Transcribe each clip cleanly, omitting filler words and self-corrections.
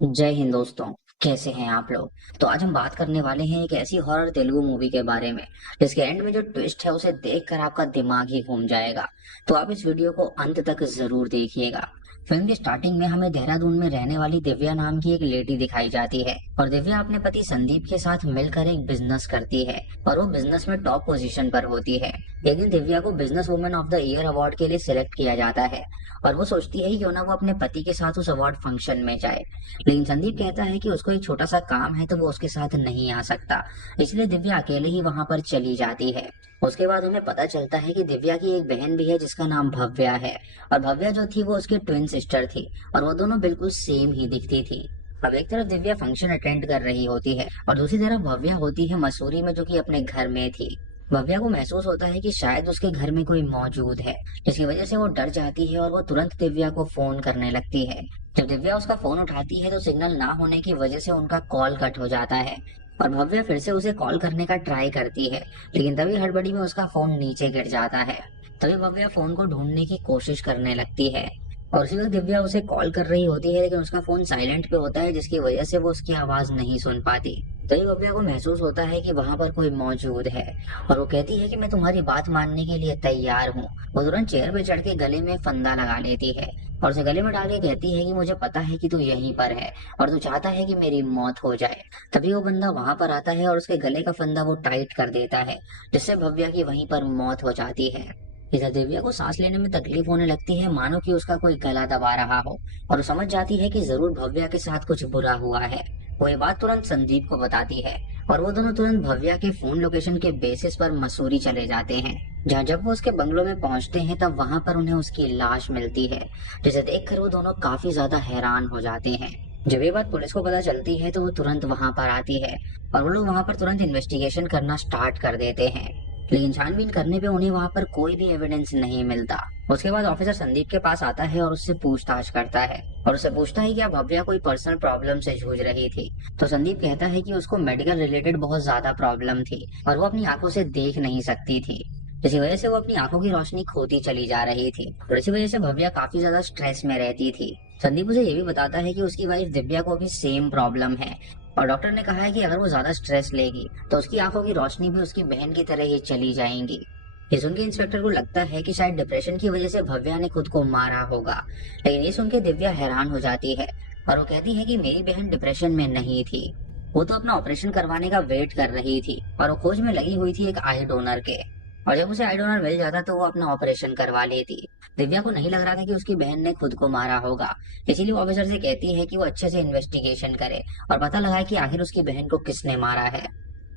जय हिंद दोस्तों। कैसे हैं आप लोग। तो आज हम बात करने वाले हैं एक ऐसी हॉरर तेलुगु मूवी के बारे में जिसके एंड में जो ट्विस्ट है उसे देखकर आपका दिमाग ही घूम जाएगा। तो आप इस वीडियो को अंत तक जरूर देखिएगा। फिल्म की स्टार्टिंग में हमें देहरादून में रहने वाली दिव्या नाम की एक लेडी दिखाई जाती है और दिव्या अपने पति संदीप के साथ मिलकर एक बिजनेस करती है और वो बिजनेस में टॉप पोजीशन पर होती है। एक दिन दिव्या को business women of the year award के लिए सिलेक्ट किया जाता है और वो सोचती है कि क्यों ना वो अपने पति के साथ उस अवार्ड फंक्शन में जाए। लेकिन संदीप कहता है कि उसको एक छोटा सा काम है तो वो उसके साथ नहीं आ सकता, इसलिए दिव्या अकेले ही वहां पर चली जाती है। उसके बाद हमें पता चलता है कि दिव्या की एक बहन भी है जिसका नाम भव्या है और भव्या जो थी वो उसकी ट्विन सिस्टर थी और वो दोनों बिल्कुल सेम ही दिखती थी। अब एक तरफ दिव्या फंक्शन अटेंड कर रही होती है और दूसरी तरफ भव्या होती है मसूरी में, जो कि अपने घर में थी। भव्या को महसूस होता है कि शायद उसके घर में कोई मौजूद है, जिसकी वजह से वो डर जाती है और वो तुरंत दिव्या को फोन करने लगती है। जब दिव्या उसका फोन उठाती है तो सिग्नल ना होने की वजह से उनका कॉल कट हो जाता है और भव्या फिर से उसे कॉल करने का ट्राई करती है, लेकिन तभी हड़बड़ी में उसका फोन नीचे गिर जाता है। तभी भव्या फोन को ढूंढने की कोशिश करने लगती है और उसी वक्त दिव्या उसे कॉल कर रही होती है, लेकिन उसका फोन साइलेंट पे होता है जिसकी वजह से वो उसकी आवाज नहीं सुन पाती। तभी भव्या को महसूस होता है कि वहां पर कोई मौजूद है और वो कहती है कि मैं तुम्हारी बात मानने के लिए तैयार हूँ। वो तुरंत चेयर पे चढ़ के गले में फंदा लगा लेती है और उसे गले में डाल के कहती है कि मुझे पता है कि तू यहीं पर है और तू चाहता है कि मेरी मौत हो जाए। तभी वो बंदा वहां पर आता है और उसके गले का फंदा वो टाइट कर देता है, जिससे भव्या की वहीं पर मौत हो जाती है। इधर दिव्या को सांस लेने में तकलीफ होने लगती है, मानो कि उसका कोई गला दबा रहा हो, और वो समझ जाती है कि जरूर भव्या के साथ कुछ बुरा हुआ है। वो ये बात तुरंत संदीप को बताती है और वो दोनों तुरंत भव्या के फोन लोकेशन के बेसिस पर मसूरी चले जाते हैं, जहाँ जब वो उसके बंगलों में पहुंचते हैं तब वहां पर उन्हें उसकी लाश मिलती है, जिसे देखकर वो दोनों काफी ज्यादा हैरान हो जाते हैं। जब ये बात पुलिस को पता चलती है तो वो तुरंत वहां पर आती है और वो लोग वहां पर तुरंत इन्वेस्टिगेशन करना स्टार्ट कर देते हैं, लेकिन छानबीन करने पे उन्हें वहां पर कोई भी एविडेंस नहीं मिलता। उसके बाद ऑफिसर संदीप के पास आता है और उससे पूछताछ करता है और उससे पूछता है कि क्या भव्या कोई पर्सनल प्रॉब्लम से जूझ रही थी। तो संदीप कहता है कि उसको मेडिकल रिलेटेड बहुत ज्यादा प्रॉब्लम थी और वो अपनी आंखों से देख नहीं सकती थी, जिसकी वजह से वो अपनी आंखों की रोशनी खोती चली जा रही थी और इसी वजह से भव्या काफी ज्यादा स्ट्रेस में रहती थी। संदीप उसे ये भी बताता है कि उसकी वाइफ दिव्या को भी सेम प्रॉब्लम है और डॉक्टर ने कहा है कि अगर वो ज्यादा स्ट्रेस लेगी तो उसकी आंखों की रोशनी भी उसकी बहन की तरह ही चली जाएंगी। ये सुन के इंस्पेक्टर को लगता है कि शायद डिप्रेशन की वजह से भव्या ने खुद को मारा होगा, लेकिन ये सुन के दिव्या हैरान हो जाती है और वो कहती है कि मेरी बहन डिप्रेशन में नहीं थी, वो तो अपना ऑपरेशन करवाने का वेट कर रही थी और वो खोज में लगी हुई थी एक आई डोनर के, और जब उसे आई डोनर मिल जाता तो वो अपना ऑपरेशन करवा लेती। दिव्या को नहीं लग रहा था कि उसकी बहन ने खुद को मारा होगा, इसीलिए वो ऑफिसर से कहती है कि वो अच्छे से इन्वेस्टिगेशन करे और पता लगाए कि आखिर उसकी बहन को किसने मारा है।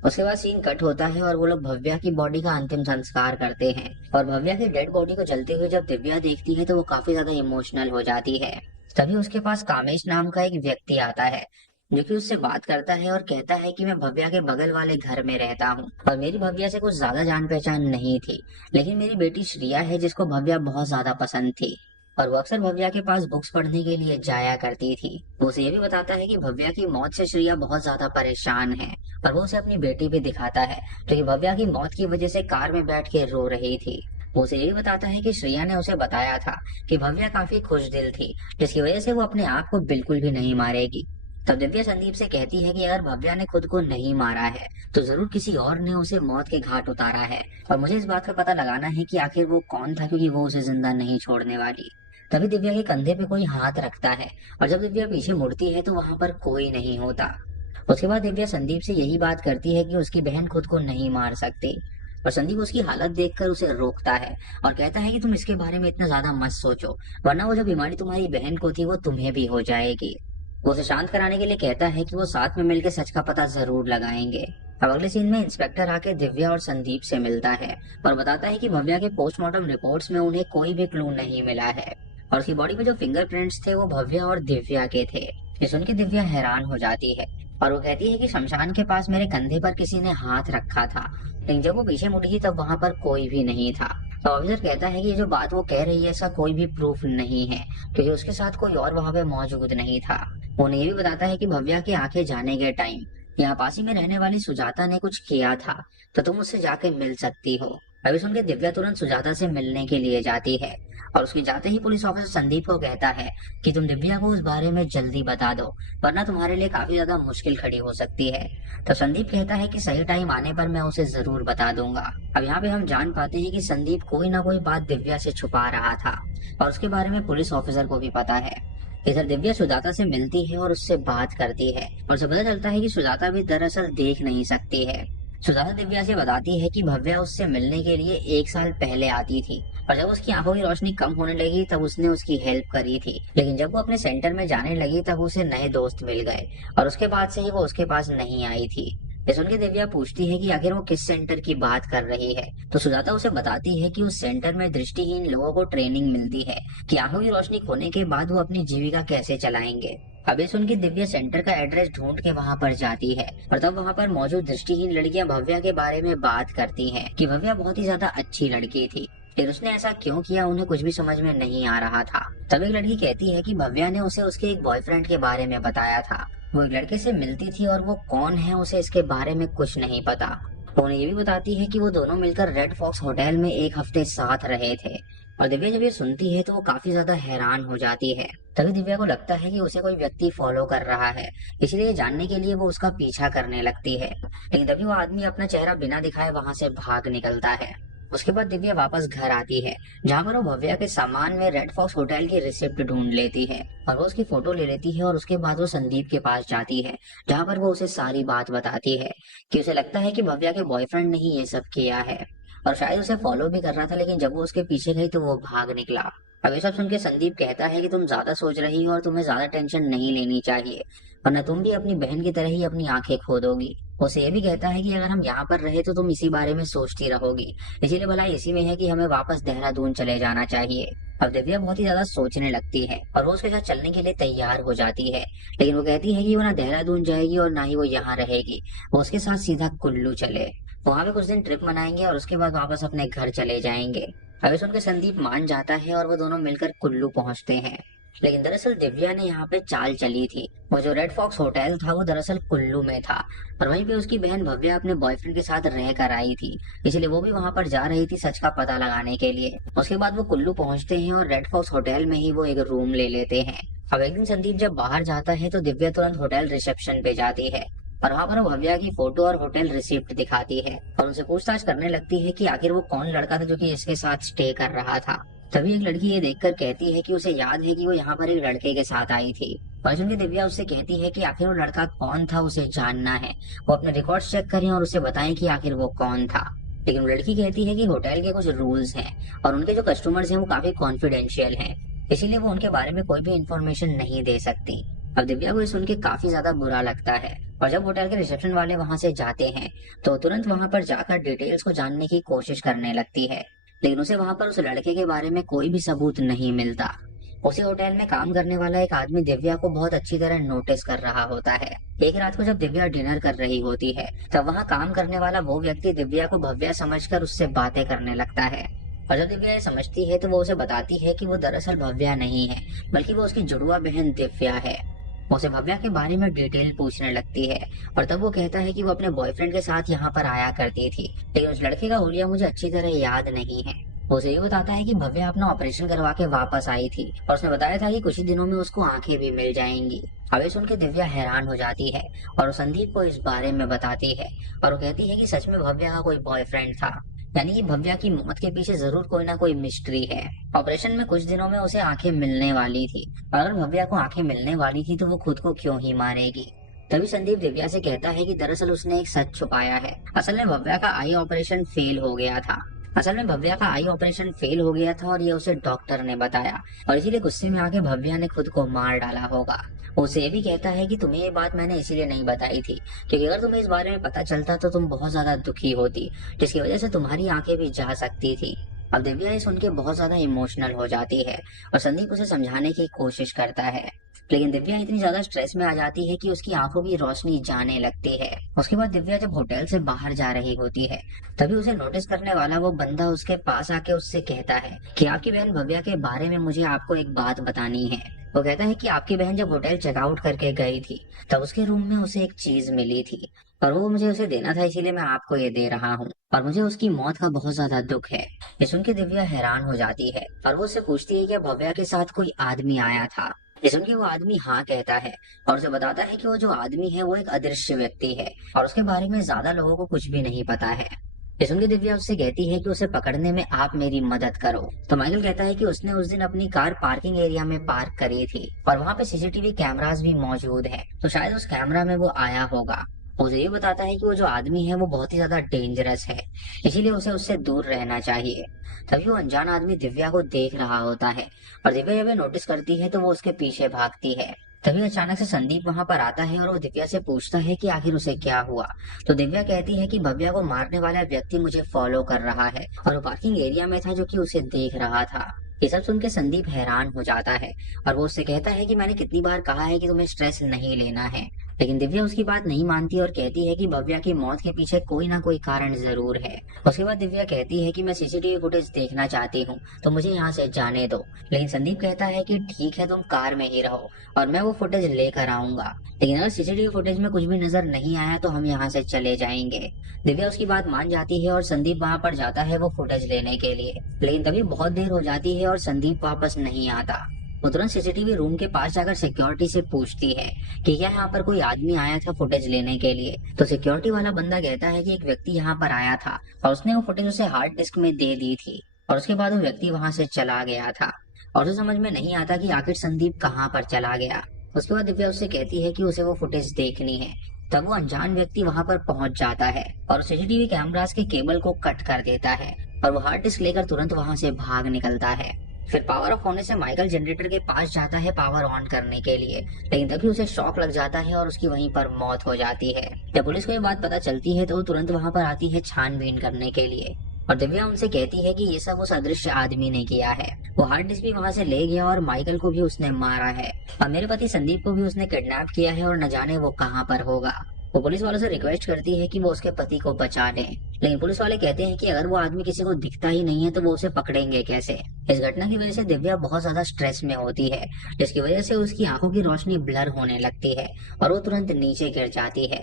उसके बाद सीन कट होता है और वो लोग भव्या की बॉडी का अंतिम संस्कार करते हैं और भव्या की डेड बॉडी को जलते हुए जब दिव्या देखती है तो वो काफी ज्यादा इमोशनल हो जाती है। तभी उसके पास कामेश नाम का एक व्यक्ति आता है जो कि उससे बात करता है और कहता है कि मैं भव्या के बगल वाले घर में रहता हूँ और मेरी भव्या से कुछ ज्यादा जान पहचान नहीं थी, लेकिन मेरी बेटी श्रिया है जिसको भव्या बहुत ज्यादा पसंद थी और वो अक्सर भव्या के पास बुक्स पढ़ने के लिए जाया करती थी। वो उसे ये भी बताता है कि भव्या की मौत से श्रिया बहुत ज्यादा परेशान है और वो उसे अपनी बेटी भी दिखाता है जो कि भव्या की मौत की वजह से कार में बैठ के रो रही थी। वो उसे ये भी बताता है कि श्रिया ने उसे बताया था कि भव्या काफी खुश दिल थी, जिसकी वजह से वो अपने आप को बिल्कुल भी नहीं मारेगी। तब दिव्या संदीप से कहती है कि अगर भव्या ने खुद को नहीं मारा है तो जरूर किसी और ने उसे मौत के घाट उतारा है और मुझे इस बात का पता लगाना है कि आखिर वो कौन था, क्योंकि वो उसे जिंदा नहीं छोड़ने वाली। तभी दिव्या के कंधे पे कोई हाथ रखता है और जब दिव्या पीछे मुड़ती है तो वहां पर कोई नहीं होता। उसके बाद दिव्या संदीप से यही बात करती है कि उसकी बहन खुद को नहीं मार सकती और संदीप उसकी हालत देखकर उसे रोकता है और कहता है कि तुम इसके बारे में इतना ज्यादा मत सोचो, वरना वो जो बीमारी तुम्हारी बहन को थी वो तुम्हें भी हो जाएगी। वो उसे शांत कराने के लिए कहता है कि वो साथ में मिलकर सच का पता जरूर लगाएंगे। अब अगले सीन में इंस्पेक्टर आके दिव्या और संदीप से मिलता है और बताता है कि भव्या के पोस्टमार्टम रिपोर्ट्स में उन्हें कोई भी क्लू नहीं मिला है और उसकी बॉडी में जो फिंगरप्रिंट्स थे वो भव्या और दिव्या के थे। ये सुन के दिव्या हैरान हो जाती है और वो कहती है कि शमशान के पास मेरे कंधे पर किसी ने हाथ रखा था, लेकिन जब वो पीछे मुड़ी तब वहां पर कोई भी नहीं था। तो ऑफिसर कहता है कि ये जो बात वो कह रही है इसका कोई भी प्रूफ नहीं है, क्योंकि उसके साथ कोई और वहां पे मौजूद नहीं था। वो उन्हें ये भी बताता है कि भव्या की आंखें जाने के टाइम यहाँ पास ही में रहने वाली सुजाता ने कुछ किया था, तो तुम उससे जाके मिल सकती हो। अभी सुन के दिव्या तुरंत सुजाता से मिलने के लिए जाती है और उसके जाते ही पुलिस ऑफिसर संदीप को कहता है कि तुम दिव्या को उस बारे में जल्दी बता दो, वरना तुम्हारे लिए काफी ज्यादा मुश्किल खड़ी हो सकती है। तो संदीप कहता है कि सही टाइम आने पर मैं उसे जरूर बता दूंगा। अब यहाँ पे हम जान पाते हैं कि संदीप कोई ना कोई बात दिव्या से छुपा रहा था और उसके बारे में पुलिस ऑफिसर को भी पता है। इधर दिव्या सुजाता से मिलती है और उससे बात करती है और उसे पता चलता है कि सुजाता भी दरअसल देख नहीं सकती है। सुजाता दिव्या से बताती है कि भव्या उससे मिलने के लिए 1 साल पहले आती थी और जब उसकी आंखों की रोशनी कम होने लगी तब उसने उसकी हेल्प करी थी, लेकिन जब वो अपने सेंटर में जाने लगी तब उसे नए दोस्त मिल गए और उसके बाद से ही वो उसके पास नहीं आई थी। ये सुन के दिव्या पूछती है कि आखिर वो किस सेंटर की बात कर रही है, तो सुजाता उसे बताती है कि उस सेंटर में दृष्टिहीन लोगों को ट्रेनिंग मिलती है कि आंखों की रोशनी खोने के बाद वो अपनी जीविका कैसे चलाएंगे। अभी सुन के दिव्या सेंटर का एड्रेस ढूंढ के वहाँ पर जाती है और तब वहाँ पर मौजूद दृष्टिहीन लड़कियां भव्या के बारे में बात करती हैं कि भव्या बहुत ही ज्यादा अच्छी लड़की थी, लेकिन उसने ऐसा क्यों किया उन्हें कुछ भी समझ में नहीं आ रहा था। तब एक लड़की कहती है कि भव्या ने उसे उसके एक बॉयफ्रेंड के बारे में बताया था। वो एक लड़के से मिलती थी और वो कौन है उसे इसके बारे में कुछ नहीं पता। वो उन्हें ये भी बताती है कि वो दोनों मिलकर रेड फॉक्स होटल में एक हफ्ते साथ रहे थे। और दिव्या जब ये सुनती है तो वो काफी ज्यादा हैरान हो जाती है। तभी दिव्या को लगता है कि उसे कोई व्यक्ति फॉलो कर रहा है, इसलिए जानने के लिए वो उसका पीछा करने लगती है, लेकिन तभी वो आदमी अपना चेहरा बिना दिखाए वहां से भाग निकलता है। उसके बाद दिव्या वापस घर आती है, जहाँ पर वो भव्या के सामान में रेड फॉक्स होटल की रिसिप्ट ढूंढ लेती है और वो उसकी फोटो ले लेती है और उसके बाद वो संदीप के पास जाती है, जहाँ पर वो उसे सारी बात बताती है कि उसे लगता है कि भव्या के बॉयफ्रेंड ने ही ये सब किया है और शायद उसे फॉलो भी कर रहा था, लेकिन जब वो उसके पीछे गई तो वो भाग निकला। अब ये सब सुन के संदीप कहता है कि तुम ज्यादा सोच रही हो और तुम्हें ज्यादा टेंशन नहीं लेनी चाहिए, वरना तुम भी अपनी बहन की तरह ही अपनी आंखें खो दोगी। उसे ये भी कहता है कि अगर हम यहाँ पर रहे तो तुम इसी बारे में सोचती रहोगी, इसीलिए भलाई इसी में है कि हमें वापस देहरादून चले जाना चाहिए। अब दिव्या बहुत ही ज्यादा सोचने लगती है और वो उसके साथ चलने के लिए तैयार हो जाती है, लेकिन वो कहती है कि वो ना देहरादून जाएगी और ना ही वो यहाँ रहेगी, वो उसके साथ सीधा कुल्लू चले। वहां पे कुछ दिन ट्रिप मनाएंगे और उसके बाद वापस अपने घर चले जाएंगे। अभी सुनकर संदीप मान जाता है और वो दोनों मिलकर कुल्लू पहुंचते हैं, लेकिन दरअसल दिव्या ने यहाँ पे चाल चली थी। वो जो रेड फॉक्स होटल था वो दरअसल कुल्लू में था और वहीं पे उसकी बहन भव्या अपने बॉयफ्रेंड के साथ रह कर आई थी, इसलिए वो भी वहां पर जा रही थी सच का पता लगाने के लिए। उसके बाद वो कुल्लू पहुंचते हैं और रेड फॉक्स होटल में ही वो एक रूम ले लेते हैं। अब एक दिन संदीप जब बाहर जाता है तो दिव्या तुरंत होटल रिसेप्शन पे जाती है और वहां पर वो भव्या की फोटो और होटल रिसिप्ट दिखाती है और उनसे पूछताछ करने लगती है कि आखिर वो कौन लड़का था जो कि इसके साथ स्टे कर रहा था। तभी एक लड़की ये देखकर कहती है कि उसे याद है कि वो यहाँ पर एक लड़के के साथ आई थी। और सुन के दिव्या उससे कहती है कि आखिर वो लड़का कौन था उसे जानना है, वो अपने रिकॉर्ड्स चेक करें और उसे बताएं कि आखिर वो कौन था। लेकिन वो लड़की कहती है कि होटल के कुछ रूल्स हैं और उनके जो कस्टमर्स हैं वो काफी कॉन्फिडेंशियल हैं, इसीलिए वो उनके बारे में कोई भी इंफॉर्मेशन नहीं दे सकती। अब दिव्या को ये सुन के काफी ज्यादा बुरा लगता है और जब होटल के रिसेप्शन वाले वहां से जाते हैं तो तुरंत वहां पर जाकर डिटेल्स को जानने की कोशिश करने लगती है, लेकिन उसे वहां पर उस लड़के के बारे में कोई भी सबूत नहीं मिलता। उसी होटल में काम करने वाला एक आदमी दिव्या को बहुत अच्छी तरह नोटिस कर रहा होता है। एक रात को जब दिव्या डिनर कर रही होती है तब वहाँ काम करने वाला वो व्यक्ति दिव्या को भव्या समझकर उससे बातें करने लगता है और जब दिव्या ये समझती है तो वो उसे बताती है कि वो दरअसल भव्या नहीं है, बल्कि वो उसकी जुड़वा बहन दिव्या है। वो उसे भव्या के बारे में डिटेल पूछने लगती है और तब वो कहता है कि वो अपने बॉयफ्रेंड के साथ यहाँ पर आया करती थी, लेकिन उस लड़के का हुलिया मुझे अच्छी तरह याद नहीं है। वो उसे ये बताता है कि भव्या अपना ऑपरेशन करवा के वापस आई थी और उसने बताया था कि कुछ ही दिनों में उसको आंखें भी मिल जाएंगी। अब ये सुन के दिव्या हैरान हो जाती है और वो संदीप को इस बारे में बताती है और वो कहती है कि सच में भव्या का कोई बॉयफ्रेंड था, यानी कि भव्या की मौत के पीछे जरूर कोई ना कोई मिस्ट्री है। ऑपरेशन में कुछ दिनों में उसे आंखें मिलने वाली थी और अगर भव्या को आंखें मिलने वाली थी तो वो खुद को क्यों ही मारेगी। तभी संदीप दिव्या से कहता है कि दरअसल उसने एक सच छुपाया है। असल में भव्या का आई ऑपरेशन फेल हो गया था। और ये उसे डॉक्टर ने बताया और इसीलिए गुस्से में आके भव्या ने खुद को मार डाला होगा। वो उसे ये भी कहता है कि तुम्हें ये बात मैंने इसीलिए नहीं बताई थी क्योंकि अगर तुम्हें इस बारे में पता चलता तो तुम बहुत ज्यादा दुखी होती, जिसकी वजह से तुम्हारी आंखें भी जा सकती थी। अब दिव्या ये सुन के बहुत ज्यादा इमोशनल हो जाती है और संदीप उसे समझाने की कोशिश करता है। लेकिन दिव्या इतनी ज्यादा स्ट्रेस में आ जाती है कि उसकी आंखों की रोशनी जाने लगती है। उसके बाद दिव्या जब होटल से बाहर जा रही होती है, तभी उसे नोटिस करने वाला वो बंदा उसके पास आके उससे कहता है कि आपकी बहन भव्या के बारे में मुझे आपको एक बात बतानी है। वो कहता है कि आपकी बहन जब होटल चेकआउट करके गई थी, तब उसके रूम में उसे एक चीज मिली थी और वो मुझे उसे देना था, इसीलिए मैं आपको ये दे रहा हूँ और मुझे उसकी मौत का बहुत ज्यादा दुख है। ये सुन के दिव्या हैरान हो जाती है और वो उससे पूछती है कि भव्या के साथ कोई आदमी आया था। ये सुन के वो आदमी हाँ कहता है और उसे बताता है कि वो जो आदमी है वो एक अदृश्य व्यक्ति है और उसके बारे में ज्यादा लोगों को कुछ भी नहीं पता है। ये सुन के दिव्या उससे कहती है कि उसे पकड़ने में आप मेरी मदद करो। तो माइकल कहता है कि उसने उस दिन अपनी कार पार्किंग एरिया में पार्क करी थी और वहाँ पे सीसीटीवी कैमरास भी मौजूद है, तो शायद उस कैमरा में वो आया होगा। उसे ये बताता है कि वो जो आदमी है वो बहुत ही ज्यादा डेंजरस है, इसीलिए उसे उससे दूर रहना चाहिए। तभी वो अनजान आदमी दिव्या को देख रहा होता है और दिव्या जब ये नोटिस करती है तो वो उसके पीछे भागती है। तभी अचानक से संदीप वहां पर आता है और वो दिव्या से पूछता है कि आखिर उसे क्या हुआ। तो दिव्या कहती है कि भव्या को मारने वाला व्यक्ति मुझे फॉलो कर रहा है और वो पार्किंग एरिया में था जो कि उसे देख रहा था। ये सब सुन के संदीप हैरान हो जाता है और वो उससे कहता है कि मैंने कितनी बार कहा है कि तुम्हें स्ट्रेस नहीं लेना है। लेकिन दिव्या उसकी बात नहीं मानती और कहती है कि भव्या की मौत के पीछे कोई ना कोई कारण जरूर है। उसके बाद दिव्या कहती है कि मैं सीसीटीवी फुटेज देखना चाहती हूँ, तो मुझे यहाँ से जाने दो। लेकिन संदीप कहता है कि ठीक है, तुम कार में ही रहो और मैं वो फुटेज लेकर आऊंगा, लेकिन अगर सीसीटीवी फुटेज में कुछ भी नजर नहीं आया तो हम यहाँ से चले जाएंगे। दिव्या उसकी बात मान जाती है और संदीप वहां पर जाता है वो फुटेज लेने के लिए। लेकिन तभी बहुत देर हो जाती है और संदीप वापस नहीं आता। वो तुरंत सीसीटीवी रूम के पास जाकर सिक्योरिटी से पूछती है कि क्या यहाँ पर कोई आदमी आया था फुटेज लेने के लिए। तो सिक्योरिटी वाला बंदा कहता है कि एक व्यक्ति यहाँ पर आया था और उसने वो फुटेज उसे हार्ड डिस्क में दे दी थी और उसके बाद वो व्यक्ति वहां से चला गया था और उसे समझ में नहीं आता कि आखिर संदीप कहाँ पर चला गया। उसके बाद दिव्या उससे कहती है कि उसे वो फुटेज देखनी है। तब वो अनजान व्यक्ति वहां पर पहुंच जाता है और सीसीटीवी कैमरास के केबल को कट कर देता है और वो हार्ड डिस्क लेकर तुरंत वहां से भाग निकलता है। फिर पावर ऑफ होने से माइकल जनरेटर के पास जाता है पावर ऑन करने के लिए, लेकिन तभी उसे शॉक लग जाता है और उसकी वहीं पर मौत हो जाती है। जब पुलिस को ये बात पता चलती है तो वो तुरंत वहां पर आती है छानबीन करने के लिए और दिव्या उनसे कहती है कि ये सब उस अदृश्य आदमी ने किया है। वो हार्ड डिस्क भी वहां से ले गया और माइकल को भी उसने मारा है और मेरे पति संदीप को भी उसने किडनैप किया है और न जाने वो कहाँ पर होगा। वो पुलिस वालों से रिक्वेस्ट करती है कि वो उसके पति को बचा लें, लेकिन पुलिस वाले कहते हैं कि अगर वो आदमी किसी को दिखता ही नहीं है तो वो उसे पकड़ेंगे कैसे। इस घटना की वजह से दिव्या बहुत ज्यादा स्ट्रेस में होती है, जिसकी वजह से उसकी आंखों की रोशनी ब्लर होने लगती है और वो तुरंत नीचे गिर जाती है।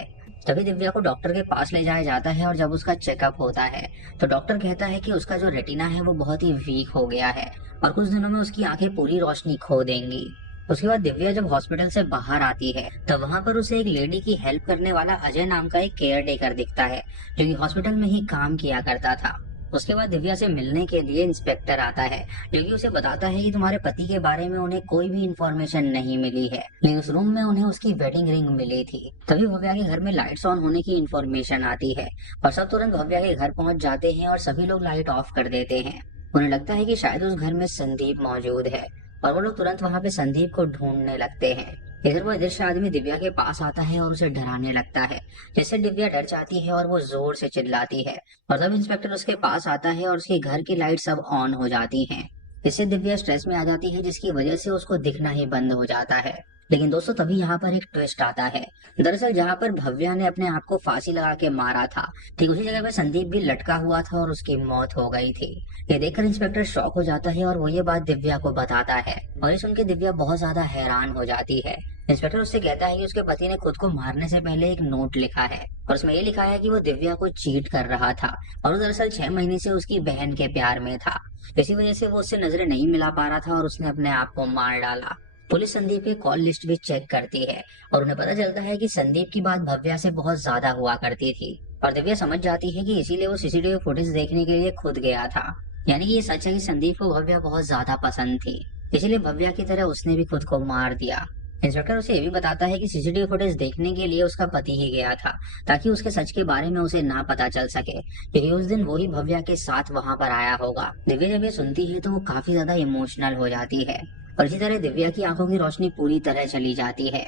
तभी दिव्या को डॉक्टर के पास ले जाया जाता है और जब उसका चेकअप होता है तो डॉक्टर कहता है कि उसका जो रेटिना है वो बहुत ही वीक हो गया है और कुछ दिनों में उसकी आंखें पूरी रोशनी खो देंगी। उसके बाद दिव्या जब हॉस्पिटल से बाहर आती है तब वहां पर उसे एक लेडी की हेल्प करने वाला अजय नाम का एक केयर टेकर दिखता है जो कि हॉस्पिटल में ही काम किया करता था। उसके बाद दिव्या से मिलने के लिए इंस्पेक्टर आता है जो कि उसे बताता है कि तुम्हारे पति के बारे में उन्हें कोई भी इंफॉर्मेशन नहीं मिली है, लेकिन उस रूम में उन्हें उसकी वेडिंग रिंग मिली थी। तभी भव्या के घर में लाइट्स ऑन होने की इंफॉर्मेशन आती है और सब तुरंत भव्या के घर पहुंच जाते हैं और सभी लोग लाइट ऑफ कर देते हैं। उन्हें लगता है कि शायद उस घर में संदीप मौजूद है और वो लोग तुरंत वहां पे संदीप को ढूंढने लगते हैं। इधर वो अदृश्य आदमी दिव्या के पास आता है और उसे डराने लगता है, जिससे दिव्या डर जाती है और वो जोर से चिल्लाती है और तब इंस्पेक्टर उसके पास आता है और उसके घर की लाइट सब ऑन हो जाती हैं। इससे दिव्या स्ट्रेस में आ जाती है जिसकी वजह से उसको दिखना ही बंद हो जाता है। लेकिन दोस्तों तभी यहाँ पर एक ट्विस्ट आता है। दरअसल जहाँ पर भव्या ने अपने आप को फांसी लगा के मारा था, ठीक उसी जगह पे संदीप भी लटका हुआ था और उसकी मौत हो गई थी। ये देखकर इंस्पेक्टर शॉक हो जाता है और वो ये बात दिव्या को बताता है और ये सुनकर दिव्या बहुत ज्यादा हैरान हो जाती है। इंस्पेक्टर उससे कहता है कि उसके पति ने खुद को मारने से पहले एक नोट लिखा है और उसमें ये लिखा है कि वो दिव्या को चीट कर रहा था और वो दरअसल 6 महीने से उसकी बहन के प्यार में था। इसी वजह से वो उससे नजरें नहीं मिला पा रहा था और उसने अपने आप को मार डाला। पुलिस संदीप की कॉल लिस्ट भी चेक करती है और उन्हें पता चलता है कि संदीप की बात भव्या से बहुत ज्यादा हुआ करती थी और दिव्या समझ जाती है कि इसीलिए वो सीसीटीवी फुटेज देखने के लिए खुद गया था। यानी कि ये सच है कि संदीप को भव्या बहुत ज्यादा पसंद थी, इसलिए भव्या की तरह उसने भी खुद को मार दिया। इंस्पेक्टर उसे ये भी बताता है कि सीसीटीवी फुटेज देखने के लिए उसका पति ही गया था ताकि उसके सच के बारे में उसे ना पता चल सके, क्योंकि उस दिन वही भव्या के साथ वहां पर आया होगा। दिव्या जब ये सुनती है तो वो काफी ज्यादा इमोशनल हो जाती है और इसी तरह दिव्या की आंखों की रोशनी पूरी तरह चली जाती है।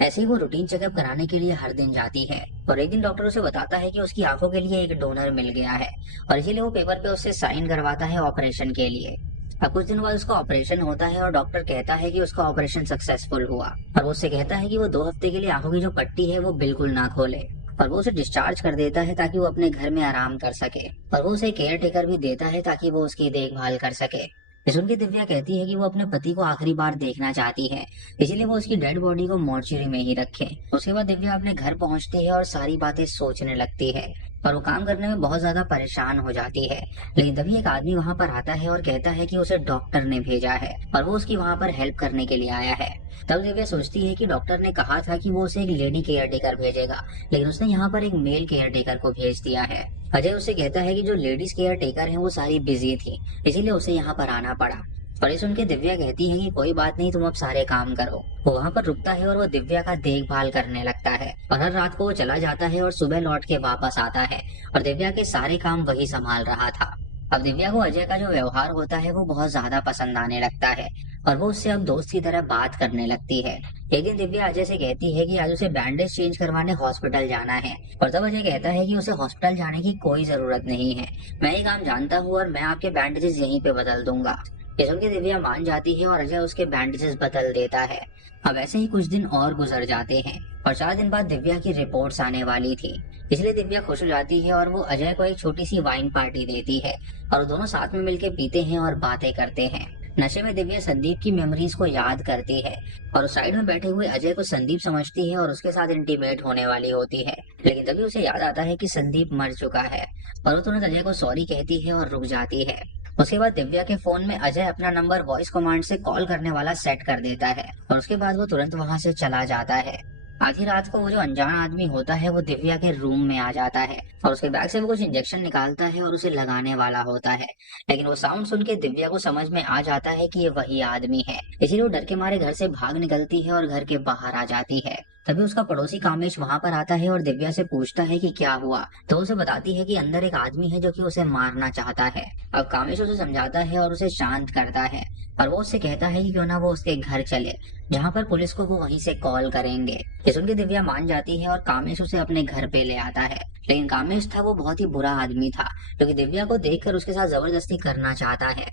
ऐसे ही वो रूटीन चेकअप कराने के लिए हर दिन जाती है और एक दिन डॉक्टर उसे बताता है कि उसकी आंखों के लिए एक डोनर मिल गया है और इसीलिए वो पेपर पे उससे साइन करवाता है ऑपरेशन के लिए। अब कुछ दिनों बाद उसका ऑपरेशन होता है और डॉक्टर कहता है कि उसका ऑपरेशन सक्सेसफुल हुआ और वो उससे कहता है कि वो 2 हफ्ते के लिए आंखों की जो पट्टी है वो बिल्कुल ना खोले और वो उसे डिस्चार्ज कर देता है ताकि वो अपने घर में आराम कर सके और वो उसे केयर टेकर भी देता है ताकि वो उसकी देखभाल कर सके। ये सुन के दिव्या कहती है कि वो अपने पति को आखिरी बार देखना चाहती है, इसीलिए वो उसकी डेड बॉडी को मॉर्चरी में ही रखे। उसके बाद दिव्या अपने घर पहुंचती है और सारी बातें सोचने लगती है और वो काम करने में बहुत ज्यादा परेशान हो जाती है। लेकिन तभी एक आदमी वहां पर आता है और कहता है कि उसे डॉक्टर ने भेजा है और वो उसकी वहां पर हेल्प करने के लिए आया है। तब दिव्या सोचती है कि डॉक्टर ने कहा था कि वो उसे एक लेडी केयर टेकर भेजेगा, लेकिन उसने यहाँ पर एक मेल केयर टेकर को भेज दिया है। अजय उससे कहता है कि जो लेडीज केयर टेकर है वो सारी बिजी थी, इसीलिए उसे यहाँ पर आना पड़ा। और ये सुन के दिव्या कहती है कि कोई बात नहीं, तुम अब सारे काम करो। वो वहाँ पर रुकता है और वो दिव्या का देखभाल करने लगता है और हर रात को वो चला जाता है और सुबह लौट के वापस आता है और दिव्या के सारे काम वही संभाल रहा था। अब दिव्या को अजय का जो व्यवहार होता है वो बहुत ज्यादा पसंद आने लगता है और वो उससे अब दोस्त की तरह बात करने लगती है। एक दिन दिव्या अजय से कहती है कि आज उसे बैंडेज चेंज करवाने हॉस्पिटल जाना है और तब अजय कहता है कि उसे हॉस्पिटल जाने की कोई जरूरत नहीं है, मैं ये काम जानता हूँ और मैं आपके बैंडेजेस यहीं पे बदल दूंगा। ये सुन के दिव्या मान जाती है और अजय उसके बैंडेजेस बदल देता है। अब ऐसे ही कुछ दिन और गुजर जाते हैं और 4 दिन बाद दिव्या की रिपोर्ट्स आने वाली थी, इसलिए दिव्या खुश हो जाती है और वो अजय को एक छोटी सी वाइन पार्टी देती है और वो दोनों साथ में मिलकर पीते हैं और बातें करते हैं। नशे में दिव्या संदीप की मेमोरीज को याद करती है और उस साइड में बैठे हुए अजय को संदीप समझती है और उसके साथ इंटीमेट होने वाली होती है, लेकिन तभी उसे याद आता है कि संदीप मर चुका है और वो तुरंत अजय को सॉरी कहती है और रुक जाती है। उसके बाद दिव्या के फोन में अजय अपना नंबर वॉइस कमांड से कॉल करने वाला सेट कर देता है और उसके बाद वो तुरंत वहां से चला जाता है। आधी रात को वो जो अनजान आदमी होता है वो दिव्या के रूम में आ जाता है और उसके बैग से वो कुछ इंजेक्शन निकालता है और उसे लगाने वाला होता है, लेकिन वो साउंड सुन के दिव्या को समझ में आ जाता है कि ये वही आदमी है, इसीलिए वो डर के मारे घर से भाग निकलती है और घर के बाहर आ जाती है। तभी उसका पड़ोसी कामेश वहां पर आता है और दिव्या से पूछता है कि क्या हुआ, तो उसे बताती है कि अंदर एक आदमी है जो कि उसे मारना चाहता है। अब कामेश उसे समझाता है और उसे शांत करता है और वो उससे कहता है कि क्यों ना वो उसके घर चले, जहाँ पर पुलिस को वो वहीं से कॉल करेंगे। ये सुन के दिव्या मान जाती है और कामेश उसे अपने घर पे ले आता है, लेकिन कामेश था वो बहुत ही बुरा आदमी था जो कि दिव्या को देखकर उसके साथ जबरदस्ती करना चाहता है।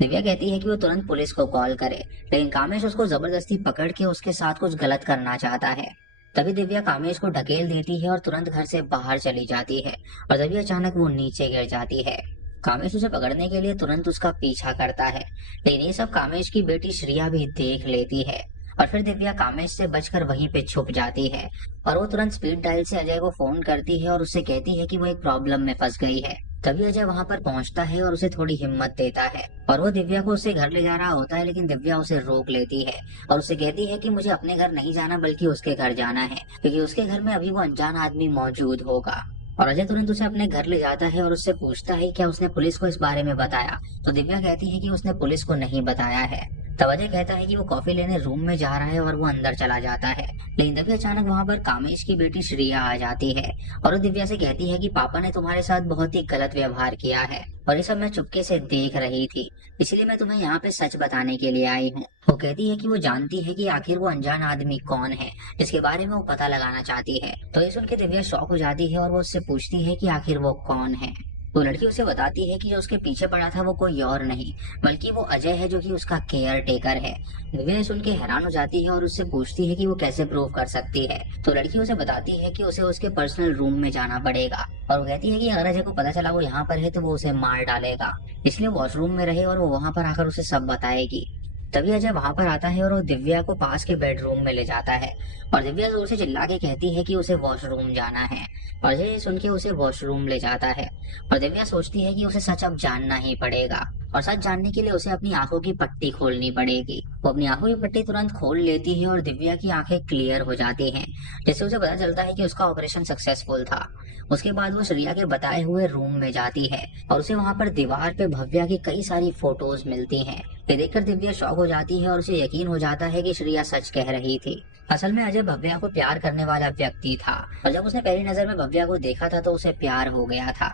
दिव्या कहती है कि वो तुरंत पुलिस को कॉल करे, लेकिन कामेश उसको जबरदस्ती पकड़ के उसके साथ कुछ गलत करना चाहता है। तभी दिव्या कामेश को ढकेल देती है और तुरंत घर से बाहर चली जाती है और तभी अचानक वो नीचे गिर जाती है। कामेश उसे पकड़ने के लिए तुरंत उसका पीछा करता है, लेकिन ये सब कामेश की बेटी श्रिया भी देख लेती है और फिर दिव्या कामेश से बचकर वहीं पे छुप जाती है और वो तुरंत स्पीड डायल से अजय को फोन करती है और उससे कहती है कि वो एक प्रॉब्लम में फंस गई है। तभी अजय वहां पर पहुंचता है और उसे थोड़ी हिम्मत देता है और वो दिव्या को उससे घर ले जा रहा होता है, लेकिन दिव्या उसे रोक लेती है और उसे कहती है कि मुझे अपने घर नहीं जाना बल्कि उसके घर जाना है, क्योंकि उसके घर में अभी वो अनजान आदमी मौजूद होगा। और अजय तुरंत उसे अपने घर ले जाता है और उससे पूछता है क्या उसने पुलिस को इस बारे में बताया, तो दिव्या कहती है कि उसने पुलिस को नहीं बताया है। तब अजय कहता है कि वो कॉफी लेने रूम में जा रहा है और वो अंदर चला जाता है, लेकिन तभी अचानक वहां पर कामेश की बेटी श्रिया आ जाती है और वो दिव्या से कहती है कि पापा ने तुम्हारे साथ बहुत ही गलत व्यवहार किया है और ये सब मैं चुपके से देख रही थी, इसलिए मैं तुम्हें यहाँ पे सच बताने के लिए आई हूँ। वो कहती है कि वो जानती है कि आखिर वो अनजान आदमी कौन है जिसके बारे में वो पता लगाना चाहती है। तो ये सुन के दिव्या शॉक हो जाती है और वो उससे पूछती है कि आखिर वो कौन है। वो लड़की उसे बताती है कि जो उसके पीछे पड़ा था वो कोई और नहीं बल्कि वो अजय है जो कि उसका केयर टेकर है। दिव्या सुन के हैरान हो जाती है और उससे पूछती है कि वो कैसे प्रूव कर सकती है, तो लड़की उसे बताती है कि उसे उसके पर्सनल रूम में जाना पड़ेगा और वो कहती है कि अगर अजय को पता चला वो यहाँ पर है तो वो उसे मार डालेगा, इसलिए वॉशरूम में रहे और वो वहां पर आकर उसे सब बताएगी। तभी अजय वहां पर आता है और वो दिव्या को पास के बेडरूम में ले जाता है और दिव्या जोर से चिल्ला के कहती है कि उसे वॉशरूम जाना है और अजय सुन के उसे वॉशरूम ले जाता है और दिव्या सोचती है कि उसे सच अब जानना ही पड़ेगा और सच जानने के लिए उसे अपनी आंखों की पट्टी खोलनी पड़ेगी। वो अपनी आंखों की पट्टी तुरंत खोल लेती है और दिव्या की आंखें क्लियर हो जाती हैं, जिससे उसे पता चलता है कि उसका ऑपरेशन सक्सेसफुल था। उसके बाद वो श्रिया के बताए हुए रूम में जाती है और उसे वहां पर दीवार पे भव्या की कई सारी फोटोज मिलती हैं। ये देखकर दिव्या शॉक हो जाती है और उसे यकीन हो जाता है कि श्रिया सच कह रही थी। असल में अजय भव्या को प्यार करने वाला व्यक्ति था और जब उसने पहली नजर में भव्या को देखा था तो उसे प्यार हो गया था,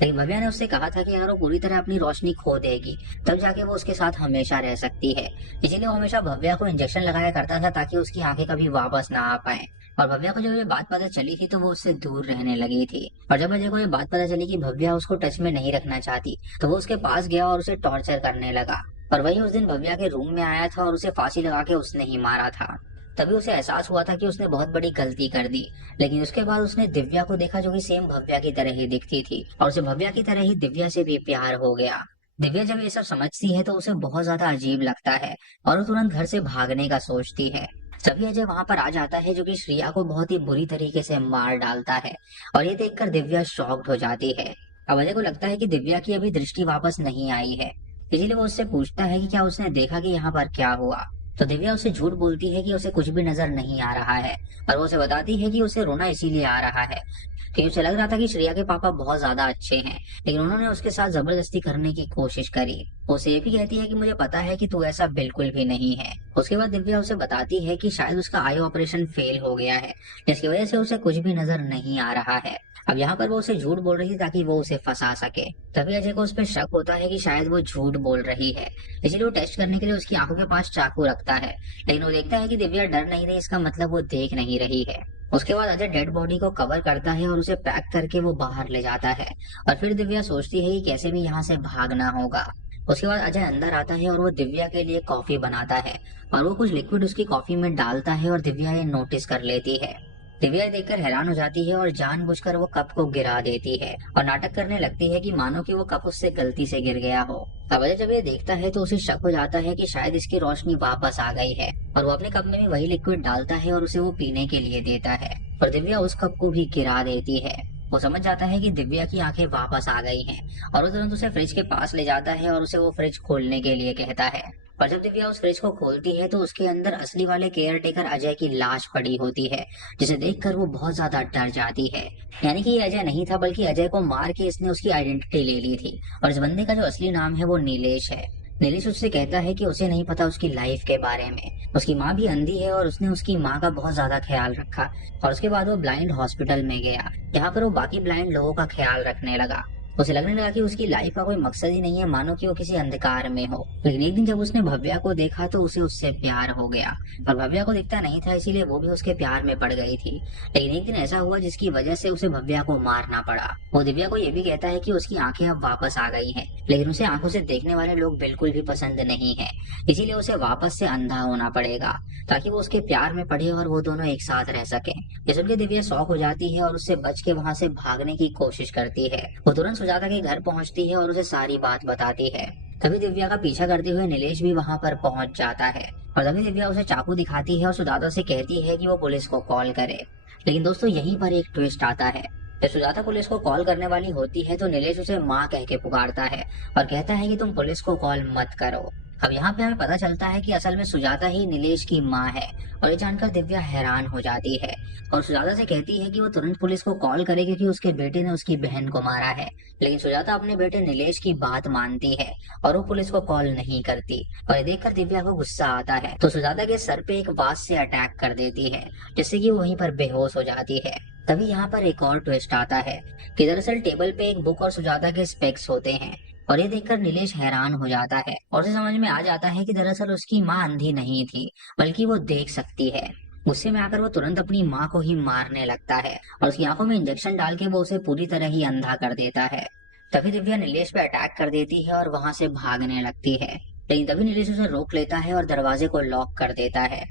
लेकिन भव्या ने उससे कहा था कि अगर वो पूरी तरह अपनी रोशनी खो देगी तब जाके वो उसके साथ हमेशा रह सकती है, इसीलिए वो हमेशा भव्या को इंजेक्शन लगाया करता था ताकि उसकी आंखें कभी वापस ना आ पाए। और भव्या को जब ये बात पता चली थी तो वो उससे दूर रहने लगी थी और जब अजय को ये बात पता चली कि भव्या उसको टच में नहीं रखना चाहती तो वो उसके पास गया और उसे टॉर्चर करने लगा। और वही उस दिन भव्या के रूम में आया था और उसे फांसी लगा के उसने ही मारा था। तभी उसे एहसास हुआ था कि उसने बहुत बड़ी गलती कर दी। लेकिन उसके बाद उसने दिव्या को देखा जो कि सेम भव्या की तरह ही दिखती थी, और उसे भव्या की तरह ही दिव्या से भी प्यार हो गया। दिव्या जब ये सब समझती है तो उसे बहुत ज्यादा अजीब लगता है और वो तुरंत घर से भागने का सोचती है। तभी अजय वहां पर आ जाता है जो कि श्रेया को बहुत ही बुरी तरीके से मार डालता है, और ये देखकर दिव्या शॉक्ड हो जाती है। अब अजय को लगता है कि दिव्या की अभी दृष्टि वापस नहीं आई है, इसीलिए वो उससे पूछता है कि क्या उसने देखा कि यहाँ पर क्या हुआ। तो दिव्या उसे झूठ बोलती है कि उसे कुछ भी नजर नहीं आ रहा है, और वो उसे बताती है कि उसे रोना इसीलिए आ रहा है क्योंकि उसे लग रहा था कि श्रेया के पापा बहुत ज्यादा अच्छे हैं, लेकिन उन्होंने उसके साथ जबरदस्ती करने की कोशिश करी। वो उसे ये भी कहती है कि मुझे पता है कि तू ऐसा बिल्कुल भी नहीं है। उसके बाद दिव्या उसे बताती है कि शायद उसका आई ऑपरेशन फेल हो गया है, जिसकी वजह से उसे कुछ भी नजर नहीं आ रहा है। अब यहाँ पर वो उसे झूठ बोल रही थी ताकि वो उसे फंसा सके। तभी अजय को उस पर शक होता है कि शायद वो झूठ बोल रही है, इसलिए वो टेस्ट करने के लिए उसकी आंखों के पास चाकू रखता है। लेकिन वो देखता है कि दिव्या डर नहीं रही, इसका मतलब वो देख नहीं रही है। उसके बाद अजय डेड बॉडी को कवर करता है और उसे पैक करके वो बाहर ले जाता है। और फिर दिव्या सोचती है कि कैसे भी यहाँ से भागना होगा। उसके बाद अजय अंदर आता है और वो दिव्या के लिए कॉफी बनाता है, और वो कुछ लिक्विड उसकी कॉफी में डालता है और दिव्या ये नोटिस कर लेती है। दिव्या देखकर हैरान हो जाती है और जानबूझकर वो कप को गिरा देती है और नाटक करने लगती है कि मानो कि वो कप उससे गलती से गिर गया हो। अब अजय जब ये देखता है तो उसे शक हो जाता है कि शायद इसकी रोशनी वापस आ गई है, और वो अपने कप में भी वही लिक्विड डालता है और उसे वो पीने के लिए देता है, और दिव्या उस कप को भी गिरा देती है। वो समझ जाता है कि दिव्या की आंखें वापस आ गई हैं, और वो तुरंत उसे फ्रिज के पास ले जाता है और उसे वो फ्रिज खोलने के लिए कहता है। और जब दिव्या उस फ्रिज को खोलती है तो उसके अंदर असली वाले केयर टेकर अजय की लाश पड़ी होती है, जिसे देखकर वो बहुत ज्यादा डर जाती है। यानी कि ये अजय नहीं था, बल्कि अजय को मार के इसने उसकी आइडेंटिटी ले ली थी, और इस बंदे का जो असली नाम है वो नीलेश है। नीलेश उससे कहता है कि उसे नहीं पता उसकी लाइफ के बारे में। उसकी माँ भी अंधी है और उसने उसकी माँ का बहुत ज्यादा ख्याल रखा, और उसके बाद वो ब्लाइंड हॉस्पिटल में गया, जहाँ पर वो बाकी ब्लाइंड लोगों का ख्याल रखने लगा। उसे लगने लगा कि उसकी लाइफ का कोई मकसद ही नहीं है, मानो कि वो किसी अंधकार में हो। लेकिन एक दिन जब उसने भव्या को देखा तो उसे उससे प्यार हो गया, और भव्या को दिखता नहीं था, इसीलिए वो भी उसके प्यार में पड़ गई थी। लेकिन एक दिन ऐसा हुआ जिसकी वजह से उसे भव्या को मारना पड़ा। वो दिव्या को ये भी कहता है कि उसकी आंखें अब वापस आ गई हैं, लेकिन उसे आंखों से देखने वाले लोग बिल्कुल भी पसंद नहीं है, इसीलिए उसे वापस से अंधा होना पड़ेगा ताकि वो उसके प्यार में पड़े और वो दोनों एक साथ रह सके। ये सुन के दिव्या शॉक हो जाती है और उससे बच के वहां से भागने की कोशिश करती है। वो तुरंत सुजाता के घर पहुंचती है और उसे सारी बात बताती है। तभी दिव्या का पीछा करते हुए नीलेश भी वहां पर पहुंच जाता है, और तभी दिव्या उसे चाकू दिखाती है और सुजाता से कहती है कि वो पुलिस को कॉल करे। लेकिन दोस्तों यहीं पर एक ट्विस्ट आता है। जब सुजाता पुलिस को कॉल करने वाली होती है तो नीलेश उसे माँ कह के पुकारता है और कहता है कि तुम पुलिस को कॉल मत करो। अब यहाँ पे हमें पता चलता है कि असल में सुजाता ही नीलेश की माँ है, और ये जानकर दिव्या हैरान हो जाती है और सुजाता से कहती है कि वो तुरंत पुलिस को कॉल करे क्योंकि उसके बेटे ने उसकी बहन को मारा है। लेकिन सुजाता अपने बेटे नीलेश की बात मानती है और वो पुलिस को कॉल नहीं करती, और ये देखकर दिव्या को गुस्सा आता है तो सुजाता के सर पे एक बांस से अटैक कर देती है, जिससे कि वो वहीं पर बेहोश हो जाती है। तभी यहाँ पर एक और ट्विस्ट आता है कि दरअसल टेबल पे एक बुक और सुजाता के स्पेक्स होते हैं, और ये देखकर नीलेश हैरान हो जाता है और उसे समझ में आ जाता है कि दरअसल उसकी माँ अंधी नहीं थी, बल्कि वो देख सकती है। गुस्से में आकर वो तुरंत अपनी माँ को ही मारने लगता है और उसकी आंखों में इंजेक्शन डाल के वो उसे पूरी तरह ही अंधा कर देता है। तभी दिव्या नीलेश पे अटैक कर देती है और वहां से भागने लगती है, लेकिन तभी नीलेश उसे रोक लेता है और दरवाजे को लॉक कर देता है।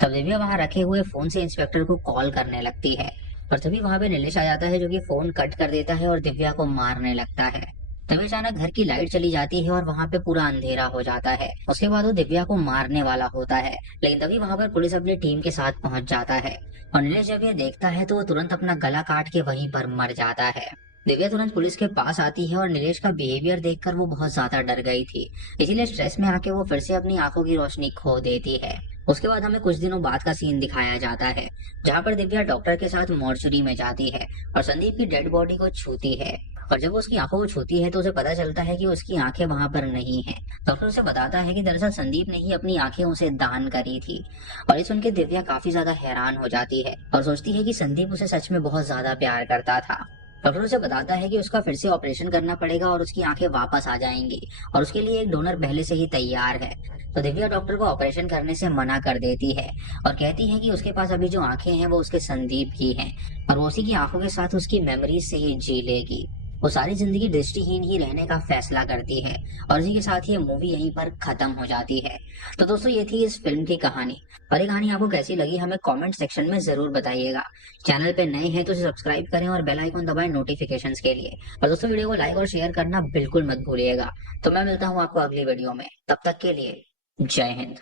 तब दिव्या वहां रखे हुए फोन से इंस्पेक्टर को कॉल करने लगती है, और तभी वहां पे नीलेश आ जाता है जो कि फोन कट कर देता है और दिव्या को मारने लगता है। तभी अचानक घर की लाइट चली जाती है और वहां पे पूरा अंधेरा हो जाता है। उसके बाद वो दिव्या को मारने वाला होता है, लेकिन तभी वहां पर पुलिस अपनी टीम के साथ पहुंच जाता है, और नीलेश जब ये देखता है तो वो तुरंत अपना गला काट के वहीं पर मर जाता है। दिव्या तुरंत पुलिस के पास आती है और नीलेश का बिहेवियर देखकर वो बहुत ज्यादा डर गई थी, इसीलिए स्ट्रेस में आके वो फिर से अपनी आंखों की रोशनी खो देती है। उसके बाद हमें कुछ दिनों बाद का सीन दिखाया जाता है, जहाँ पर दिव्या डॉक्टर के साथ मॉर्चरी में जाती है और संदीप की डेड बॉडी को छूती है, और जब वो उसकी आंखों को छूती है तो उसे पता चलता है कि उसकी आंखें वहां पर नहीं हैं। डॉक्टर उसे बताता है कि दरअसल संदीप ने ही अपनी आंखें उसे दान करी थी, और ये सुन के दिव्या काफी ज्यादा हैरान हो जाती है और सोचती है कि संदीप उसे सच में बहुत ज्यादा प्यार करता था। डॉक्टर उसे बताता है कि उसका फिर से ऑपरेशन करना पड़ेगा और उसकी आंखें वापस आ जाएंगी, और उसके लिए एक डोनर पहले से ही तैयार है। तो दिव्या डॉक्टर को ऑपरेशन करने से मना कर देती है और कहती है कि उसके पास अभी जो आंखें हैं वो उसके संदीप की हैं, और वो उसी की आंखों के साथ उसकी मेमोरीज से ही जी लेगी। वो सारी जिंदगी दृष्टिहीन ही रहने का फैसला करती है और इसी के साथ ये मूवी यहीं पर खत्म हो जाती है। तो दोस्तों ये थी इस फिल्म की कहानी। और ये कहानी आपको कैसी लगी हमें कमेंट सेक्शन में जरूर बताइएगा। चैनल पे नए हैं तो इसे सब्सक्राइब करें और बेल आइकन दबाएं नोटिफिकेशंस के लिए। और दोस्तों वीडियो को लाइक और शेयर करना बिल्कुल मत भूलिएगा। तो मैं मिलता हूँ आपको अगली वीडियो में, तब तक के लिए जय हिंद।